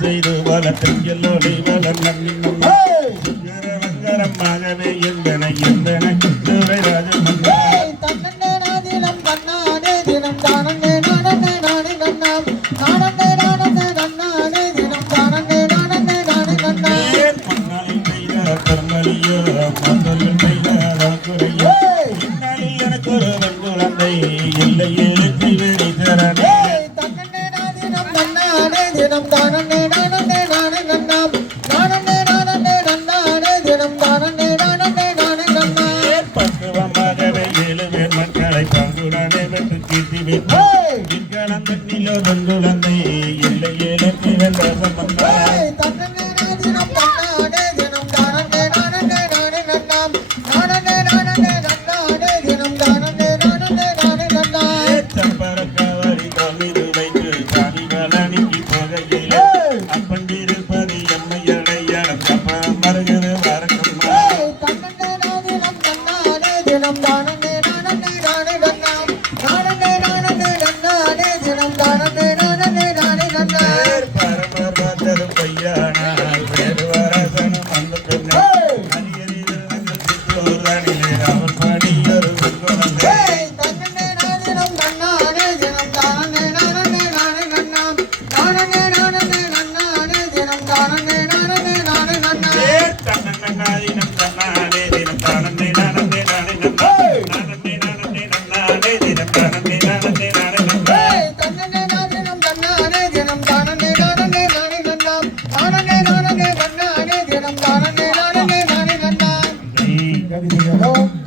செய்து வளர்த்தெல்லோடி வளர்ந்தரமாகவே எந்தனை எந்தனை ராஜம் கர்மலியோ மந்தலில் செய்யாத குறையோ இந்நாளில் எனக்கு ஒரு வெண்குழந்தை இல்லையே வெறி தரனே பக்குவமாகவே 7 பேர் மக்களை பங்குடனே வென்று கீர்த்திவின் விற்கலந்தோ வெண்குழந்தை இல்லையே வென்ற சம்பந்தாய் அப்பண்டிருப்பது எம்மையடையான மருகது வரக்கம்மா பரமர் பையானால் வேறு வரசனும் அந்த பெண்ணை அரியறிதல் சிற்றூரானிலே அவன் படியொரு குழந்தை Go.